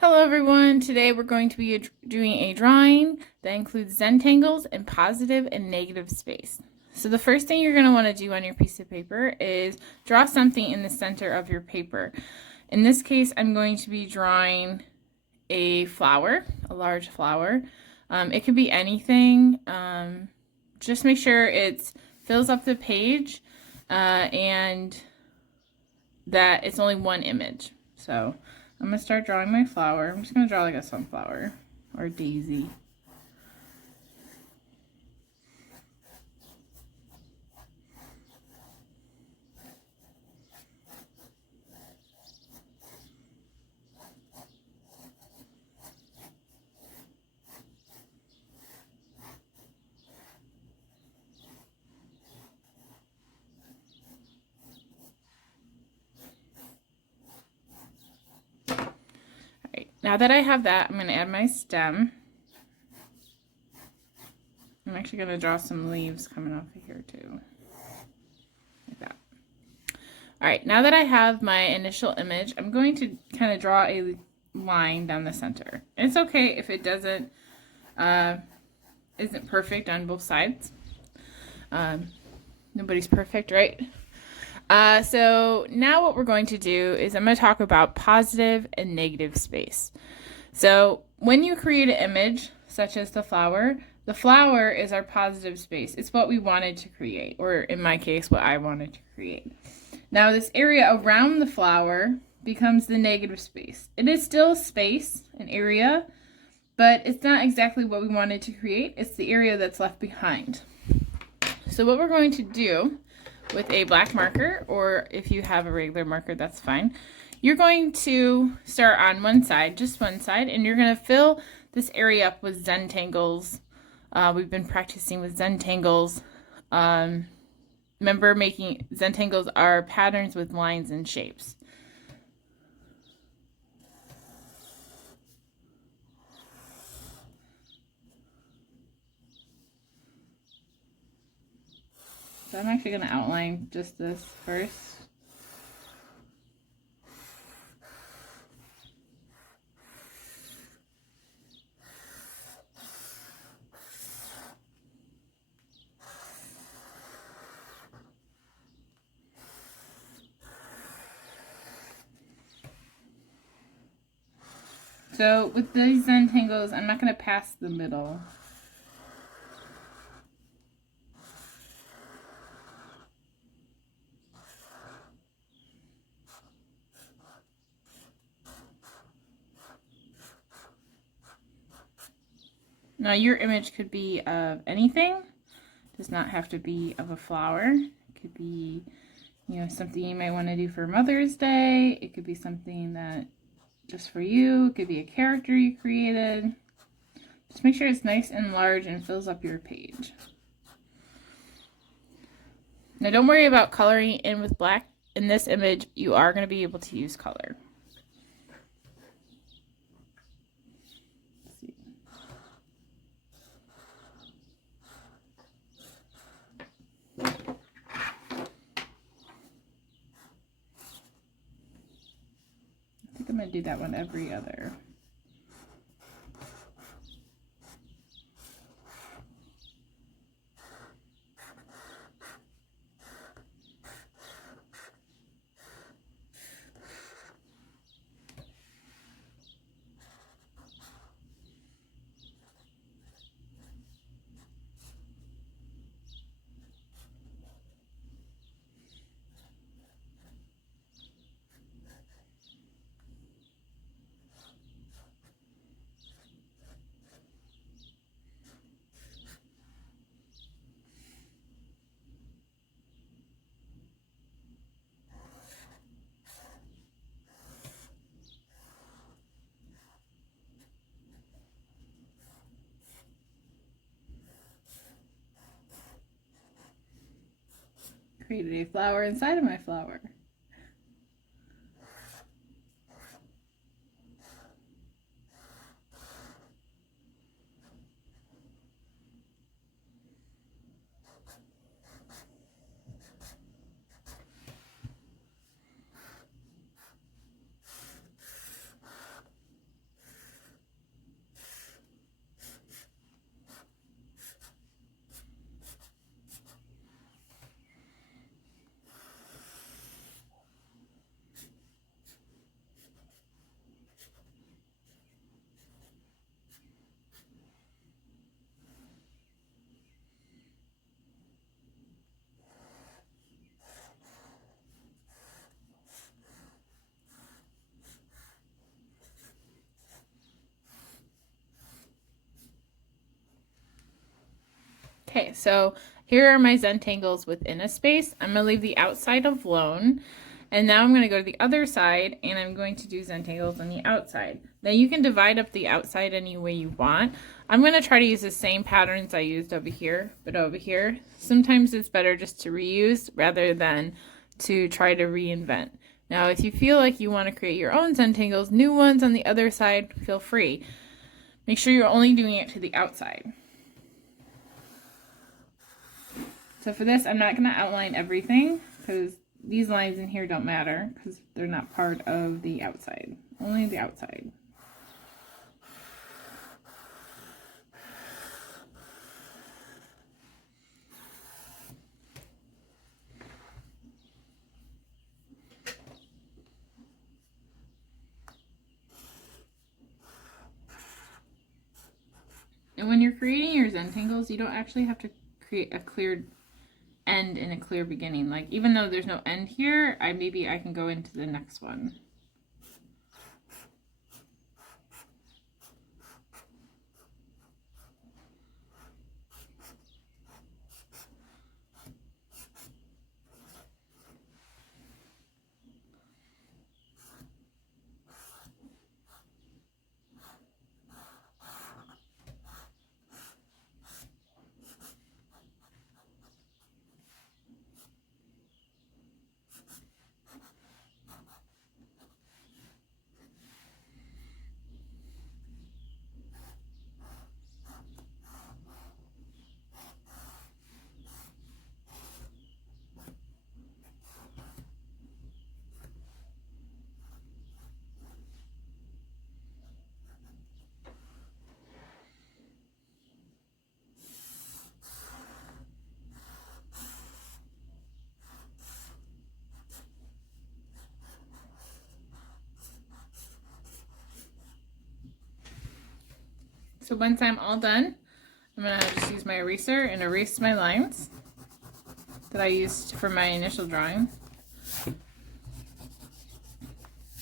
Hello everyone, today we're going to be doing a drawing that includes Zentangles and positive and negative space. So the first thing you're going to want to do on your piece of paper is draw something in the center of your paper. In this case, I'm going to be drawing a flower, a large flower. It could be anything. Just make sure it fills up the page and that it's only one image. So I'm going to start drawing my flower. I'm just going to draw like a sunflower or a daisy. Alright, now that I have that, I'm going to add my stem. I'm actually going to draw some leaves coming off of here too. Like that. Alright, now that I have my initial image, I'm going to kind of draw a line down the center. And it's okay if it isn't perfect on both sides. Nobody's perfect, right? So now what we're going to do is I'm going to talk about positive and negative space. So when you create an image, such as the flower is our positive space. It's what we wanted to create, or in my case, what I wanted to create. Now this area around the flower becomes the negative space. It is still space, an area, but it's not exactly what we wanted to create. It's the area that's left behind. So what we're going to do with a black marker, or if you have a regular marker, that's fine. You're going to start on one side, just one side, and you're going to fill this area up with Zentangles. We've been practicing with Zentangles. Remember, making Zentangles are patterns with lines and shapes. So I'm actually going to outline just this first. So with these Zentangles, I'm not going to pass the middle. Now your image could be of anything. It does not have to be of a flower. It could be, something you might want to do for Mother's Day. It could be something that just for you. It could be a character you created. Just make sure it's nice and large and fills up your page. Now don't worry about coloring in with black. In this image, you are going to be able to use color. I'm going to do that one every other. Created a flower inside of my flower. Okay, so here are my Zentangles within a space. I'm going to leave the outside alone. And now I'm going to go to the other side and I'm going to do Zentangles on the outside. Now you can divide up the outside any way you want. I'm going to try to use the same patterns I used over here, but over here, sometimes it's better just to reuse rather than to try to reinvent. Now if you feel like you want to create your own Zentangles, new ones on the other side, feel free. Make sure you're only doing it to the outside. So for this, I'm not going to outline everything because these lines in here don't matter because they're not part of the outside, only the outside. And when you're creating your Zentangles, you don't actually have to create a clear end and a clear beginning. Like even though there's no end here, maybe I can go into the next one. So once I'm all done, I'm going to just use my eraser and erase my lines that I used for my initial drawing. So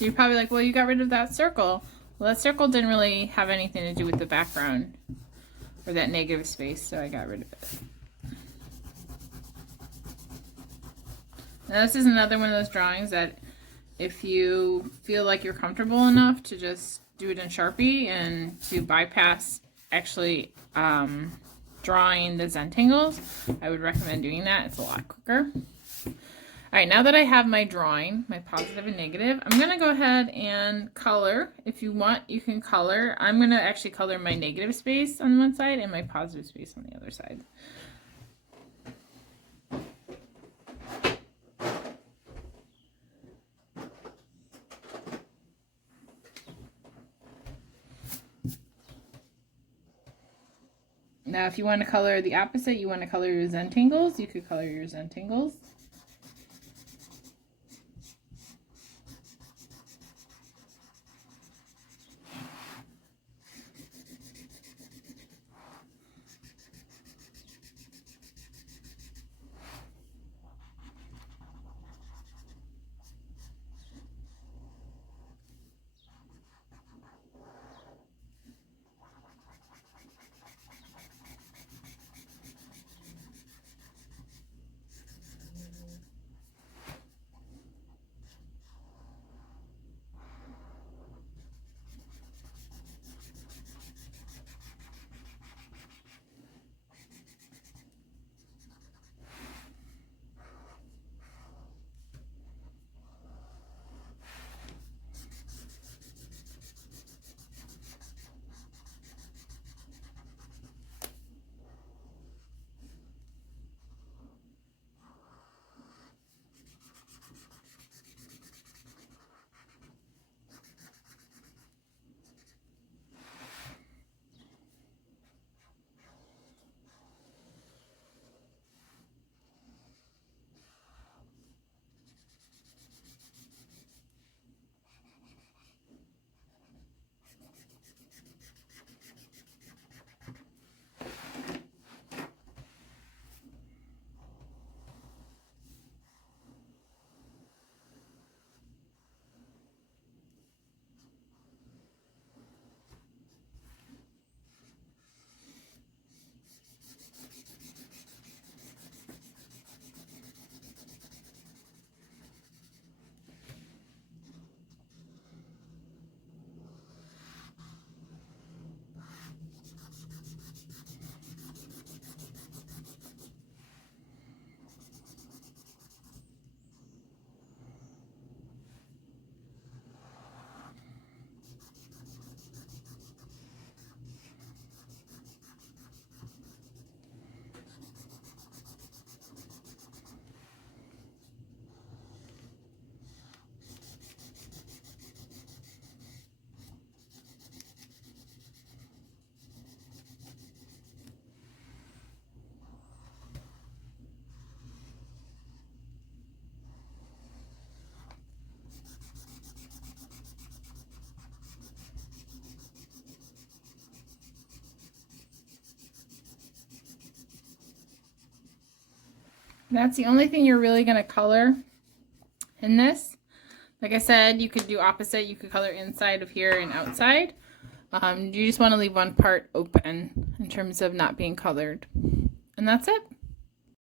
you're probably like, well, you got rid of that circle. Well, that circle didn't really have anything to do with the background or that negative space, so I got rid of it. Now this is another one of those drawings that if you feel like you're comfortable enough to just do it in Sharpie and to bypass actually drawing the Zentangles, I would recommend doing that. It's a lot quicker. All right, now that I have my drawing, my positive and negative, I'm going to go ahead and color. If you want, you can color. I'm going to actually color my negative space on one side and my positive space on the other side. Now, if you want to color the opposite, you want to color your Zentangles, you could color your Zentangles. That's the only thing you're really going to color in this. Like I said, you could do opposite. You could color inside of here and outside. You just want to leave one part open in terms of not being colored. And that's it.